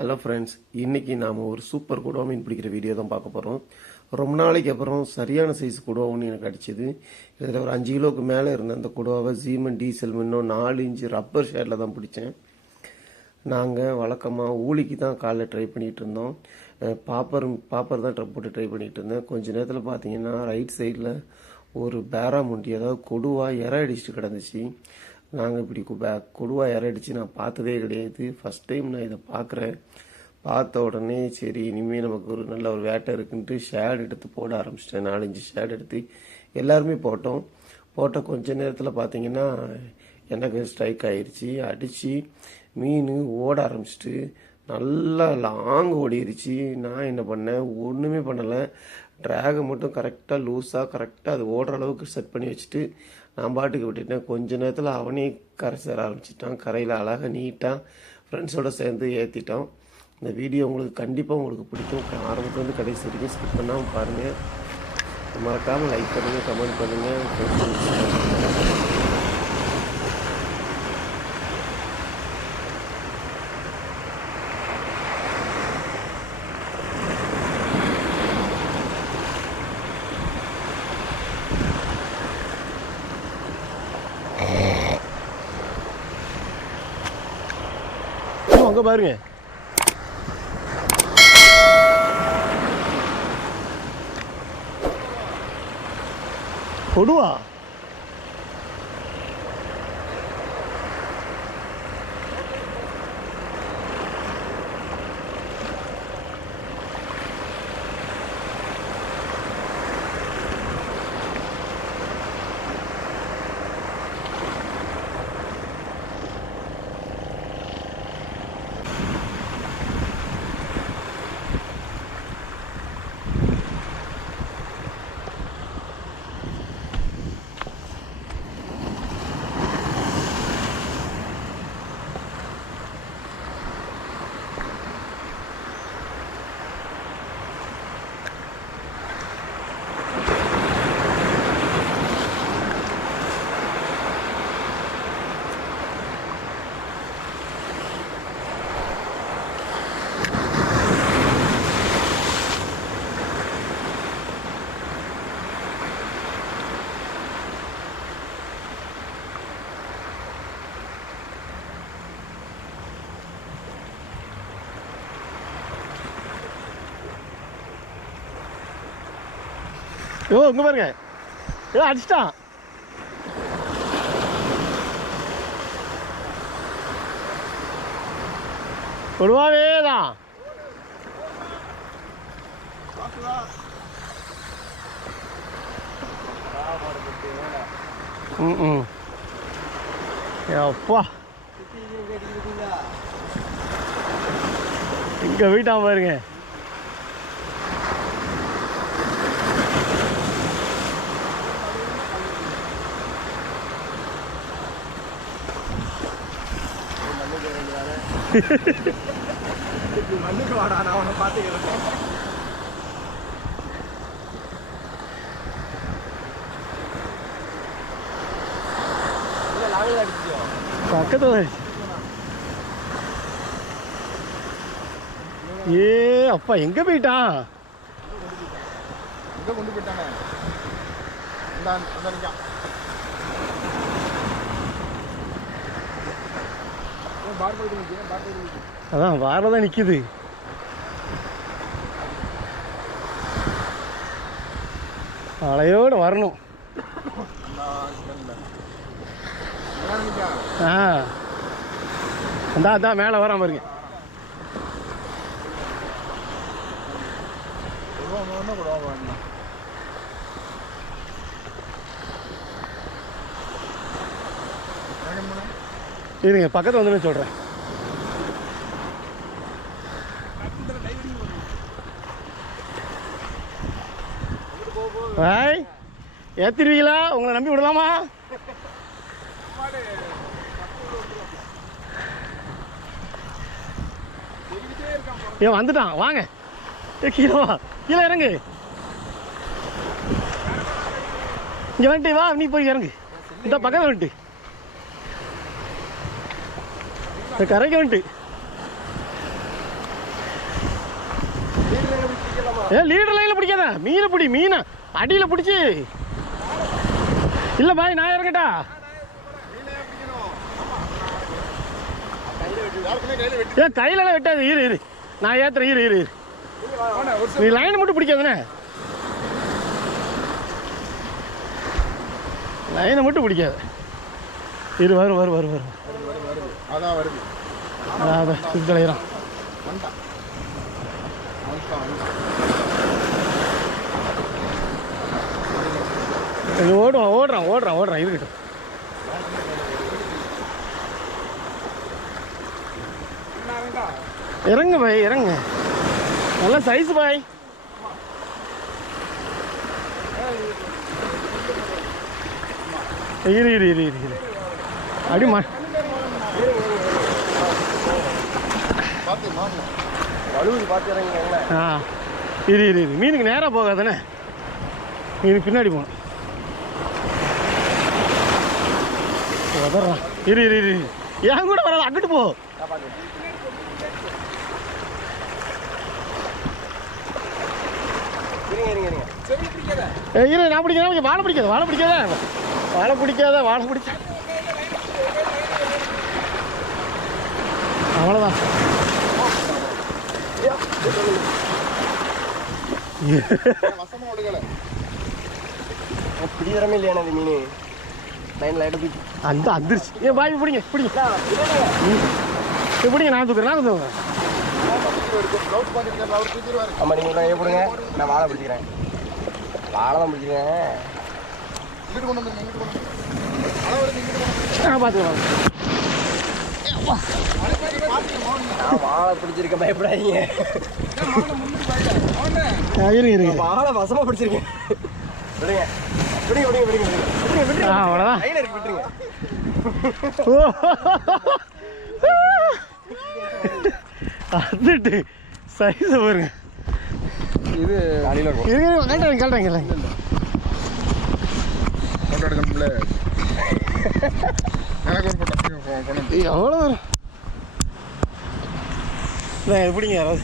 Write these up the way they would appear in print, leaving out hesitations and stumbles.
Hello friends, இன்றைக்கி நாம் ஒரு சூப்பர் கொடுவா மீன் பிடிக்கிற வீடியோ தான் பார்க்க போகிறோம். ரொம்ப நாளைக்கு அப்புறம் சரியான சைஸ் கொடுவா ஒன்று எனக்கு அடிச்சிது. இதில் ஒரு 5 கிலோவுக்கு மேலே இருந்த அந்த கொடுவாவை ஜீமன் டீசல் இன்னும் 4 இன்ச்சு ரப்பர் ஷேரில் தான் பிடிச்சேன். நாங்கள் வழக்கமாக ஊழிக்கு தான் காலைல ட்ரை பண்ணிகிட்டு இருந்தோம். பாப்பர் தான் போட்டு ட்ரை பண்ணிகிட்டு இருந்தேன். கொஞ்ச நேரத்தில் பார்த்தீங்கன்னா ரைட் சைடில் ஒரு பேராமுண்டி, அதாவது கொடுவா இறை அடிச்சுட்டு கிடந்துச்சு. நாங்கள் இப்படி கொடுவா இறை அடித்து நான் பார்த்ததே கிடையாது. ஃபஸ்ட் டைம் நான் இதை பார்க்குறேன். பார்த்த உடனே சரி, இனிமேல் நமக்கு ஒரு நல்ல ஒரு வேட்டை இருக்குன்ட்டு ஷேட் எடுத்து போட ஆரம்பிச்சிட்டேன். 4-5 ஷேட் எடுத்து எல்லாருமே போட்ட கொஞ்ச நேரத்தில் பார்த்தீங்கன்னா எனக்கு ஸ்ட்ரைக் ஆயிடுச்சு. அடித்து மீன் ஓட ஆரம்பிச்சிட்டு நல்லா லாங் ஓடிடுச்சு. நான் என்ன பண்ணேன், ஒன்றுமே பண்ணலை. ட்ராகை மட்டும் கரெக்டாக லூஸாக கரெக்டாக அது ஓடுற அளவுக்கு செட் பண்ணி வச்சுட்டு நான் பாட்டுக்கு விட்டுட்டேன். கொஞ்ச நேரத்தில் அவனே கரை சேர ஆரம்பிச்சிட்டான். கரையில் அழகாக நீட்டாக ஃப்ரெண்ட்ஸோடு சேர்ந்து ஏற்றிட்டான். இந்த வீடியோ கண்டிப்பாக உங்களுக்கு பிடிக்கும். ஆரம்பத்துலேருந்து கடைசி வரைக்கும் ஸ்கிப் பண்ணாமல் பாருங்கள். மறக்காமல் லைக் பண்ணுங்கள், கமெண்ட் பண்ணுங்கள். அங்கே பாருங்க, கொடுவா. இங்கே பாருங்க, அடிச்சிட்டான். கொடுவாவே தான். அப்பா இங்க வீட்டான் பாருங்க. மண்ணுக்கு வாடா, நான் அவனை பார்த்துக்கிறேன். பக்கத்துல ஏ அப்பா, எங்க போயிட்டான்? எங்க கொண்டு போயிட்டானே? அதான் வாரதான் நிக்குது. அலையோடு வரணும். அதான் மேலே வராம பாருங்க. இருங்க, பக்கத்தில் வந்து சொல்கிறேன். பாய், ஏற்றிடுவீங்களா? உங்களை நம்பி விடலாமா? ஏன் வந்துட்டான், வாங்க. கீழே வா, கீழே இறங்கு. இங்கே வந்துட்டு வா, நீ போய் இறங்கு. இந்த பக்கத்தில் வந்துட்டு கரைக்கு வந்துட்டு லீடர் லைனில் பிடிக்காத, மீனை பிடி, மீனை அடியில் பிடிச்சி. இல்லை பாய், நான் இறங்கட்டா? கையிலலாம் வெட்டாது. இரு நான் ஏற்றுறேன். இரு நீ லைனை மட்டும் பிடிக்காதுண்ணே, லைனை மட்டும் பிடிக்காது. இரு வரும் அதான் வருது. அதான் சிக்கலையிறான். ஓடுறான் இருக்கட்டும். இறங்கு பாய், இறங்கு. நல்ல சைஸ் பாய். இரு அடிமா. இரு மீனுக்கு நேராக போகாதானே, மீனுக்கு பின்னாடி போகணும். உதறான். இரு ஏன் கூட வராது, அங்கிட்டு போ. இரு நான் பிடிக்கிறேன். வாழை பிடிக்காத. அவ்வளோதான். பிடிக்கிறமே இல்லையா அந்த மீன் லைனில் எடுத்து அந்த அதிர்ச்சி. ஏன் பாய் பிடிங்க. நான் தூக்குறேன். ஆமாம், நீங்கள் எப்படிங்க? நான் வாழை பிடிக்கிறேன். வாழை தான் பிடிக்கிறேன். பார்த்துக்கலாம். நான் வாழை பிடிச்சிருக்கேன், பயப்படாதீங்க. இருங்க வாழை வசமாக பிடிச்சிருக்கேன். விடுங்க. அவ்வளோதான். அதுட்டு சைஸை பாருங்க. இது கல்றாங்க. எவ்வளோ வரும் எப்படிங்க? யாராவது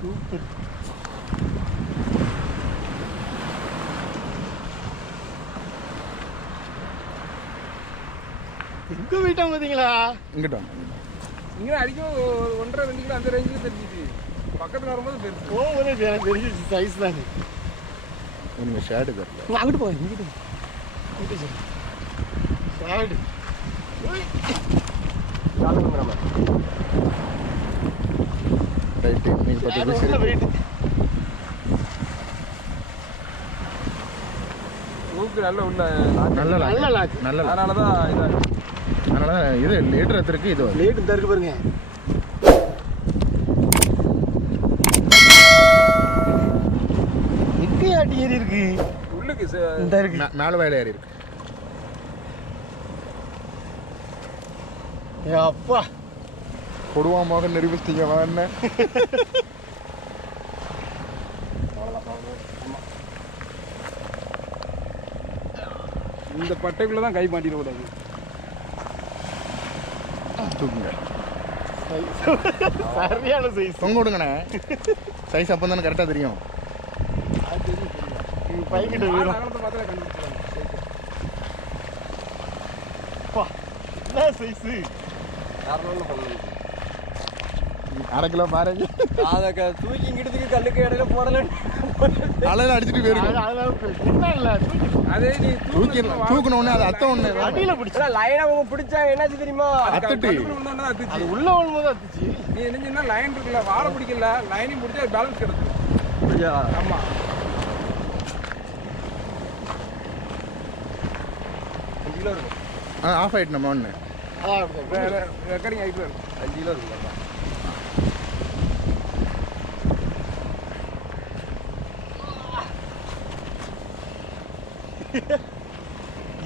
சூப்பர். எங்கே போயிட்டான் பார்த்தீங்களா? இங்கிட்ட இங்கே அடிக்கும் 1.5-2 கிலோ அந்த ரேஞ்சில் தெரிஞ்சிச்சு. பக்கத்தில் வரும்போது போகும்போது எனக்கு தெரிஞ்சிச்சு சைஸ் தான். நீங்கள் ஷேடு தரல. அங்கிட்டு போங்க. இங்கிட்டு ஷேடு ரைட்டு. நீங்கள் 10 பீஸ் வெயிட். ஊக்கு நல்ல உள்ள நல்ல லாக். அதனால தான் இதாக. அதனால இது லேட்டர் எடுத்துருக்கு. இது லேட்டு தருக்கு பாருங்க. எங்கே ஆட்டி ஏறி இருக்கு உள்ளுக்கு இந்த இருக்கு. மேலே வயல் ஏறி இருக்கு. அப்பா கொடுவாமாக நிரூபிச்சிங்க. வாங்க இந்த பட்டைக்குள்ள தான் கை மாட்டிடக்கூடாது. தூக்குங்க. சரியான சைஸ். தொங்க விடுங்கண்ணே. சைஸ் அப்போ தானே கரெக்டாக தெரியும். பைக்கிட்ட வீரம். என்ன சைஸு? 1/2 கிலோ பாருங்க. அதை தூக்கி இங்கிட்டு கல்லுக்கு இடையில போடல அலையில அடிச்சுட்டு போயிருக்கோம். அதே நீ தூக்கணும்னு அது அத்தை ஒண்ணு அடியில பிடிச்சா லைனா பிடிச்சா என்னாச்சு தெரியுமா? அத்துட்டு அது உள்ள வரும்போது அத்துச்சு. நீ என்னன்னா லைன் இருக்குல்ல, வாழை பிடிக்கல, லைனையும் பிடிச்சா பேலன்ஸ் கிடைச்சு. ஆமா, கிலோ இருக்கும். ஆஃப் ஆயிட்டு நம்ம ஒன்று ரெக்கார்டிங் ஆகிட்டு இருக்கும். 5 கிலோ இருக்கும்.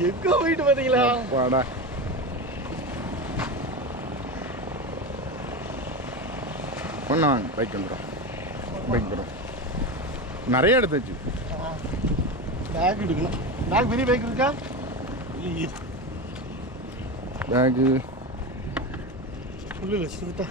எங்க போயிட்டு பாத்தீங்களா? வாடா ஒன்று வாங்க. பைக் வந்துடும். பைக் வரும். நிறைய எடுத்துச்சு. பேக் எடுக்கணும். பேக் பெரிய பைக் இருக்கா? பேகு உள்ள வச்சுக்கிட்டா